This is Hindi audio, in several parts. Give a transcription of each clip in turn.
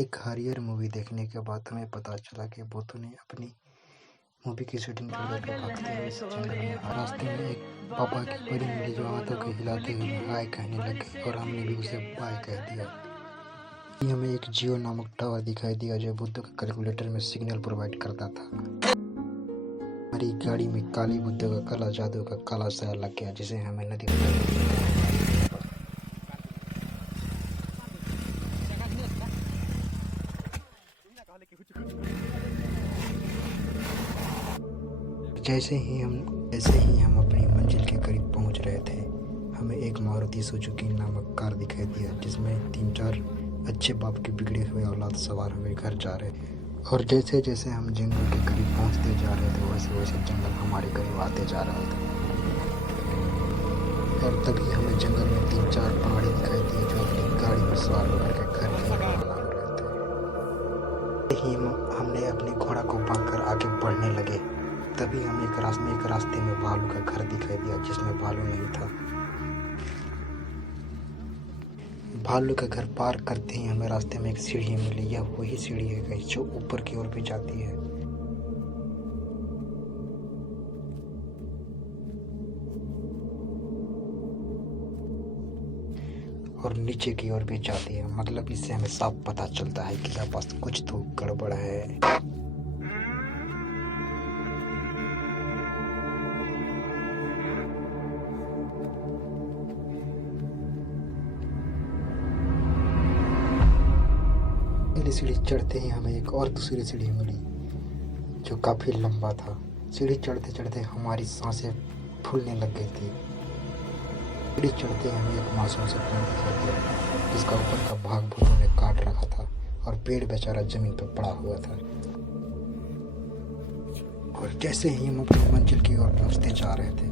एक हॉरर मूवी देखने के बाद हमें पता चला कि भूतों ने अपनी मूवी की शूटिंग छोड़ कर भागते हुए इस जंगल में रास्ते में एक पापा की परी मिली जो हाथों को हिलाते हुए हाय कहने लग गई और हमने भी उसे बाय कह दिया। हमें एक जियो नामक टावर दिखाई दिया जो बुद्धों के कैलकुलेटर में सिग्नल प्रोवाइड करता था। हमारी गाड़ी में काली बुद्धों का काला जादू का काला साया लग गया जिसे हमें नदी जैसे ही हम अपनी मंजिल के करीब पहुंच रहे थे हमें एक मारुति सुजुकी नामक कार दिखाई दिया जिसमें 3-4 अच्छे बाप के बिगड़े हुए औलाद सवार हुए घर जा रहे थे। और जैसे जैसे हम जंगल के करीब पहुंचते जा रहे थे वैसे वैसे जंगल हमारे करीब आते जा रहा था। और तभी हमें जंगल में 3-4 पहाड़ी दिखाई दिए जो अपनी गाड़ी में सवार होकर के घर की ओर रवाना हो रहे थे। हमने अपने घोड़ा को भागकर आगे बढ़ने लगे तभी हमें एक रास्ते में भालू का घर दिखाई दिया जिसमें भालू नहीं था। भालू का घर पार करते ही हमें रास्ते में एक सीढ़ी मिली। यह वही सीढ़ी है जो ऊपर की ओर भी जाती है और नीचे की ओर भी जाती है। मतलब इससे हमें साफ पता चलता है कि यहाँ पास कुछ तो गड़बड़ है। पहली सीढ़ी चढ़ते ही हमें एक और दूसरी सीढ़ी मिली जो काफी लंबा था। सीढ़ी चढ़ते चढ़ते हमारी सांसें फूलने लग गई थी। सीढ़ी चढ़ते हमें एक मासूम सा पेड़ दिखाई दिया जिसका ऊपर का भाग भूतों ने काट रखा था और पेड़ बेचारा जमीन पर पड़ा हुआ था। और जैसे ही हम अपनी मंजिल की ओर पहुंचते जा रहे थे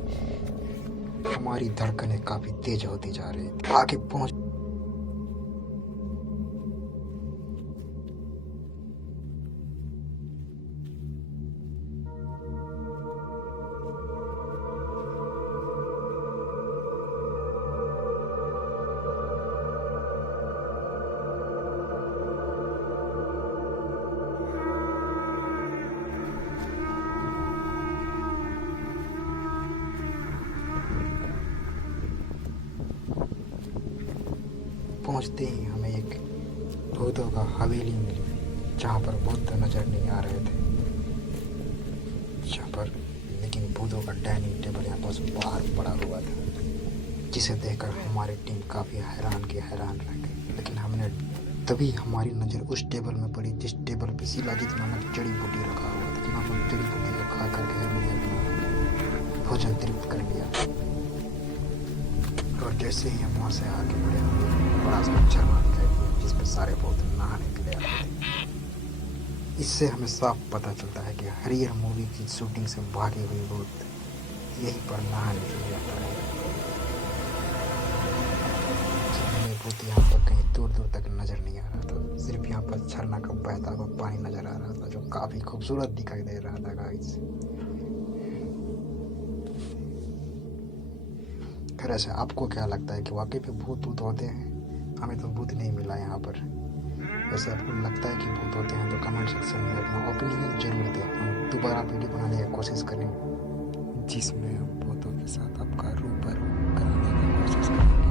हमारी धड़कनें काफी तेज होती जा रही थी। आगे पहुंचते ही हमें एक भूतों का हवेली मिली जहाँ पर भूत नजर नहीं आ रहे थे लेकिन भूतों का डाइनिंग टेबल यहाँ पास बाहर पड़ा हुआ था जिसे देखकर हमारी टीम काफ़ी हैरान रह गई। लेकिन तभी हमारी नज़र उस टेबल में पड़ी जिस टेबल पर शिलाजीत नामक जड़ी बूटी रखा हुआ था। नामक जड़ी बूटी को खा करके हमने अपना भोजन तृप्त कर लिया। और जैसे ही हम वहाँ से आगे बढ़े बड़ा सा झरना दिखाई दिया जिस पर सारे भूत नहाने के लिए आते थे। इससे हमें साफ पता चलता है कि हॉरर मूवी की शूटिंग से भागे हुए भूत यहीं पर नहाने के लिए आता है। हमें भूत यहाँ पर कहीं दूर दूर तक नजर नहीं आ रहा था, सिर्फ यहाँ पर झरना का बहता हुआ पानी नजर आ रहा था जो काफी खूबसूरत दिखाई दे रहा था गाइस। फिर ऐसे आपको क्या लगता है कि वाकई में भूत होते हैं? हमें तो भूत नहीं मिला यहाँ पर। वैसे आपको लगता है कि भूत होते हैं तो कमेंट सेक्शन में अपना ओपिनियन जरूर दें। हम दोबारा वीडियो बनाने की कोशिश करेंगे जिसमें हम भूतों के साथ आपका रूबरू कराने की कोशिश करेंगे।